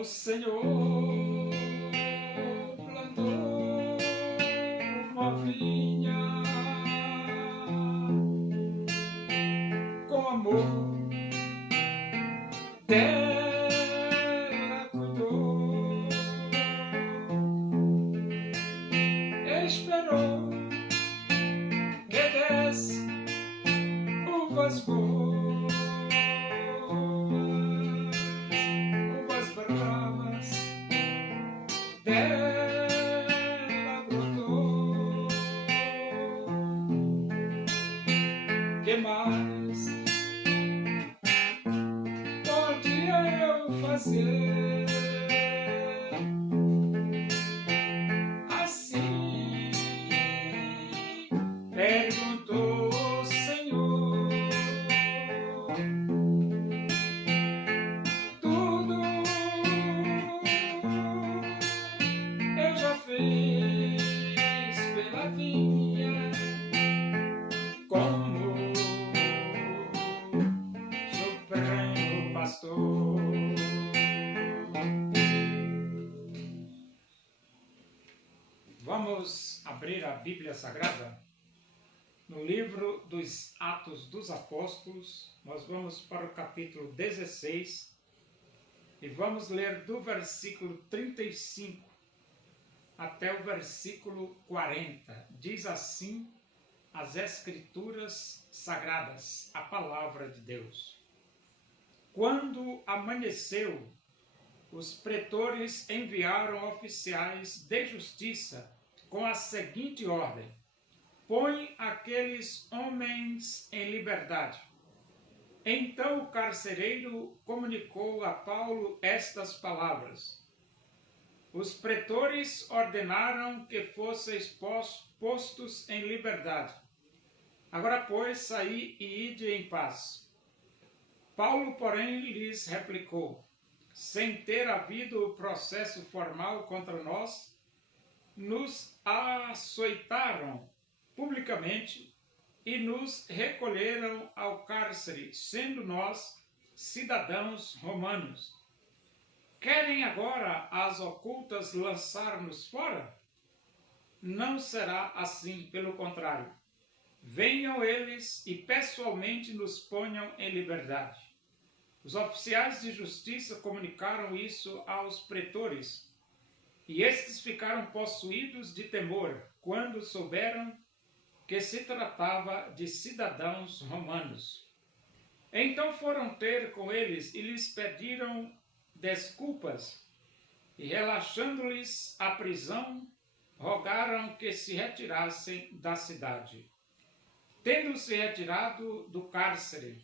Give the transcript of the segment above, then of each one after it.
O Senhor plantou uma vinha com amor, dela cuidou, esperou que desse uvas boas, uvas bravas, dela brotou. Que mais podia eu fazer? Assim perguntou o Senhor. Tudo eu já fiz pela vinha, como Supremo Pastor. Vamos abrir a Bíblia Sagrada no livro dos Atos dos Apóstolos. Nós vamos para o capítulo 16 e vamos ler do versículo 35 até o versículo 40. Diz assim as Escrituras Sagradas, a Palavra de Deus. Quando amanheceu, os pretores enviaram oficiais de justiça com a seguinte ordem: põe aqueles homens em liberdade. Então o carcereiro comunicou a Paulo estas palavras: os pretores ordenaram que fosseis postos em liberdade. Agora, pois, saí e ide em paz. Paulo, porém, lhes replicou: sem ter havido processo formal contra nós, nos açoitaram publicamente e nos recolheram ao cárcere, sendo nós cidadãos romanos. Querem agora às ocultas lançar-nos fora? Não será assim, pelo contrário. Venham eles e pessoalmente nos ponham em liberdade. Os oficiais de justiça comunicaram isso aos pretores, e estes ficaram possuídos de temor quando souberam que se tratava de cidadãos romanos. Então foram ter com eles e lhes pediram desculpas, e relaxando-lhes a prisão, rogaram que se retirassem da cidade. Tendo-se retirado do cárcere,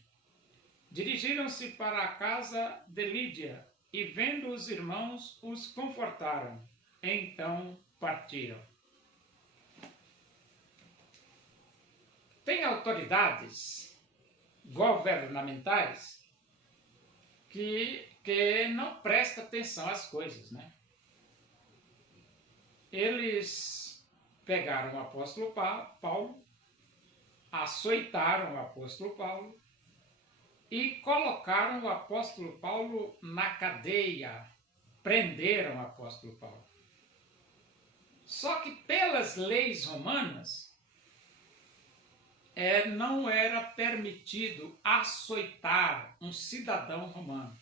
dirigiram-se para a casa de Lídia e, vendo os irmãos, os confortaram. Então partiram. Tem autoridades governamentais que não prestam atenção às coisas, né? Eles pegaram o apóstolo Paulo, açoitaram o apóstolo Paulo e colocaram o apóstolo Paulo na cadeia, prenderam o apóstolo Paulo. Só que pelas leis romanas, não era permitido açoitar um cidadão romano.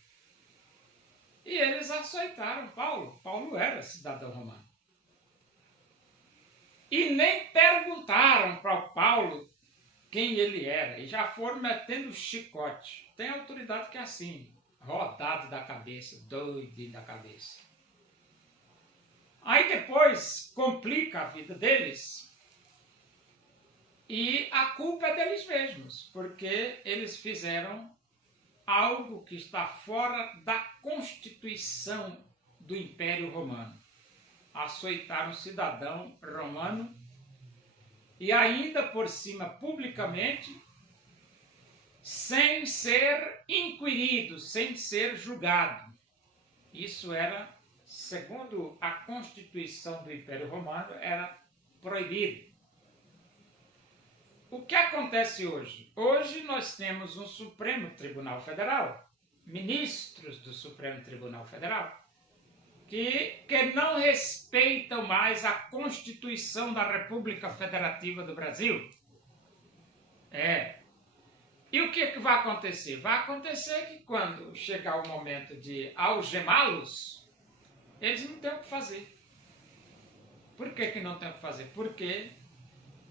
E eles açoitaram Paulo. Paulo era cidadão romano. E nem perguntaram para o Paulo quem ele era, e já foram metendo chicote. Tem autoridade que é assim, rodado da cabeça, doido da cabeça. Aí depois complica a vida deles, e a culpa é deles mesmos, porque eles fizeram algo que está fora da Constituição do Império Romano. Açoitaram um cidadão romano, e ainda por cima, publicamente, sem ser inquirido, sem ser julgado. Isso era, segundo a Constituição do Império Romano, era proibido. O que acontece hoje? Hoje nós temos um Supremo Tribunal Federal, ministros do Supremo Tribunal Federal, que não respeitam mais a Constituição da República Federativa do Brasil. E o que vai acontecer? Vai acontecer que quando chegar o momento de algemá-los, eles não têm o que fazer. Por que não tem o que fazer? Porque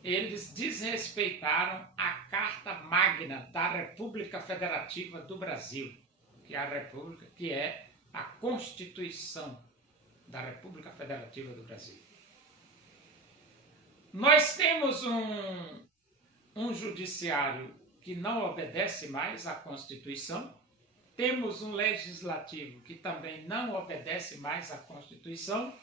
eles desrespeitaram a Carta Magna da República Federativa do Brasil, que é a República, que é a Constituição da República Federativa do Brasil. Nós temos um judiciário que não obedece mais à Constituição, temos um legislativo que também não obedece mais à Constituição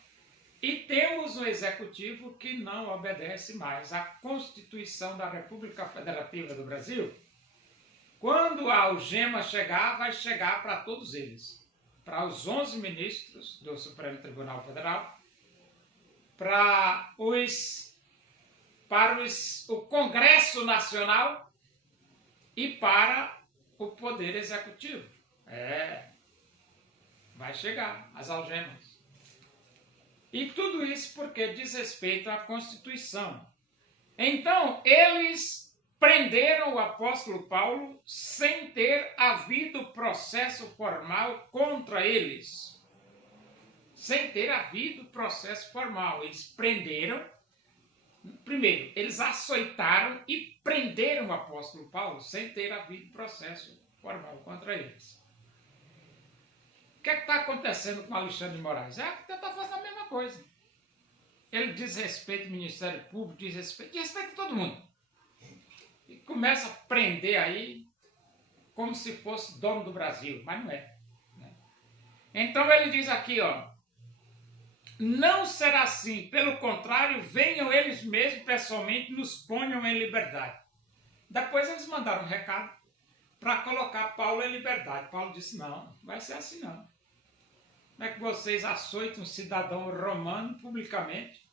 e temos um executivo que não obedece mais à Constituição da República Federativa do Brasil. Quando a algema chegar, vai chegar para todos eles. Para os 11 ministros do Supremo Tribunal Federal, para o Congresso Nacional e para o Poder Executivo. Vai chegar as algemas. E tudo isso porque diz respeito à Constituição. Então, eles prenderam o apóstolo Paulo sem ter havido processo formal contra eles. Sem ter havido processo formal. Eles prenderam. Primeiro, eles açoitaram e prenderam o apóstolo Paulo sem ter havido processo formal contra eles. O que está acontecendo com Alexandre de Moraes? Que está fazendo a mesma coisa. Ele diz respeito ao Ministério Público, diz respeito a todo mundo. E começa a prender aí como se fosse dono do Brasil, mas não é. Né? Então ele diz aqui, não será assim, pelo contrário, venham eles mesmos pessoalmente, nos ponham em liberdade. Depois eles mandaram um recado para colocar Paulo em liberdade. Paulo disse, não vai ser assim não. Como é que vocês açoitam um cidadão romano publicamente,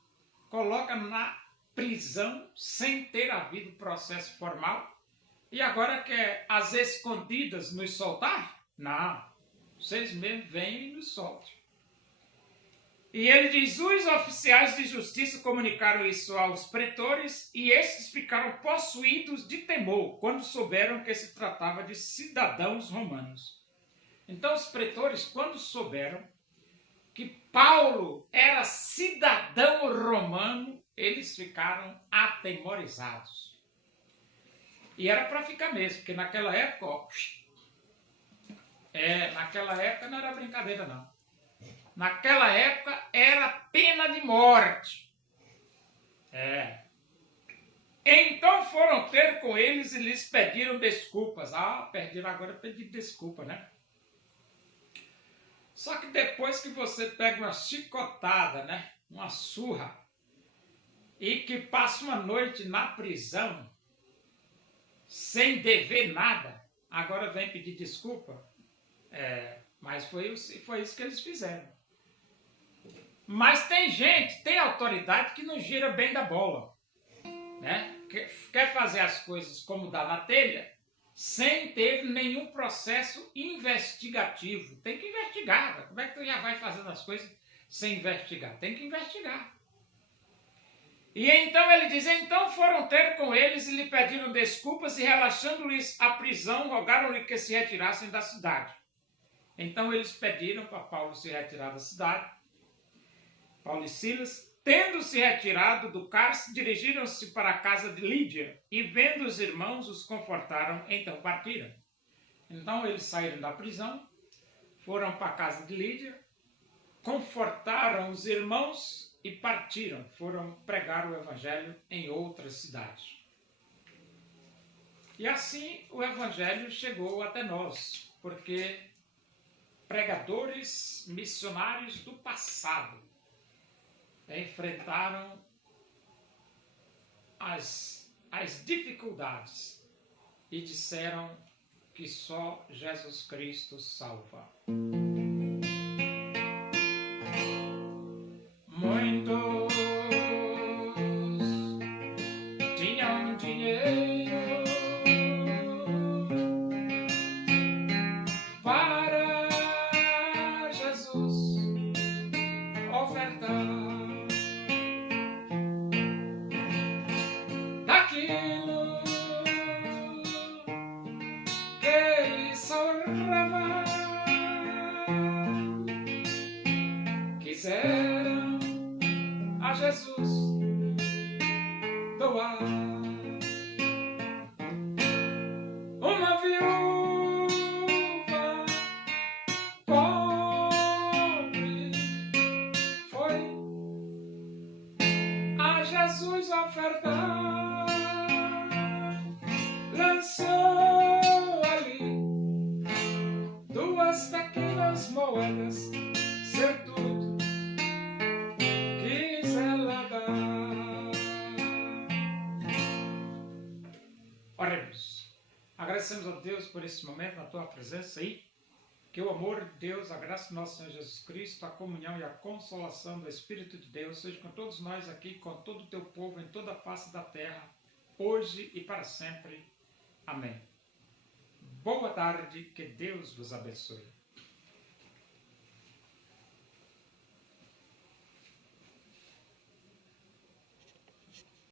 colocam na prisão sem ter havido processo formal e agora quer às escondidas nos soltar? Não, vocês mesmos vêm e nos soltam. E ele diz, os oficiais de justiça comunicaram isso aos pretores e estes ficaram possuídos de temor quando souberam que se tratava de cidadãos romanos. Então os pretores, quando souberam que Paulo era cidadão romano, eles ficaram atemorizados. E era para ficar mesmo, porque naquela época, naquela época não era brincadeira não. Naquela época era pena de morte. Então foram ter com eles e lhes pediram desculpas. Pediram agora pedir desculpa, né? Só que depois que você pega uma chicotada, né? Uma surra, e que passa uma noite na prisão, sem dever nada, agora vem pedir desculpa? Mas foi isso que eles fizeram. Mas tem gente, tem autoridade que não gira bem da bola, né? Quer fazer as coisas como dá na telha, sem ter nenhum processo investigativo. Tem que investigar. Como é que tu já vai fazendo as coisas sem investigar? Tem que investigar. E então ele diz, então foram ter com eles e lhe pediram desculpas e relaxando-lhes a prisão, rogaram-lhe que se retirassem da cidade. Então eles pediram para Paulo se retirar da cidade. Paulo e Silas, tendo se retirado do cárcere, dirigiram-se para a casa de Lídia e vendo os irmãos, os confortaram, então partiram. Então eles saíram da prisão, foram para a casa de Lídia, confortaram os irmãos e partiram, foram pregar o evangelho em outras cidades. E assim o evangelho chegou até nós, porque pregadores missionários do passado enfrentaram as dificuldades e disseram que só Jesus Cristo salva. Muitos tinham dinheiro para Jesus daquilo que lhe sobrava. Quiseram a Jesus doar. Uma viúva pobre foi a Jesus ofertar, lançou ali 2 pequenas moedas, ser tudo quis ela dar. Oremos. Agradecemos a Deus por esse momento, na tua presença aí. Que o amor de Deus, a graça do nosso Senhor Jesus Cristo, a comunhão e a consolação do Espírito de Deus seja com todos nós aqui, com todo o teu povo em toda a face da terra, hoje e para sempre. Amém. Boa tarde, que Deus vos abençoe.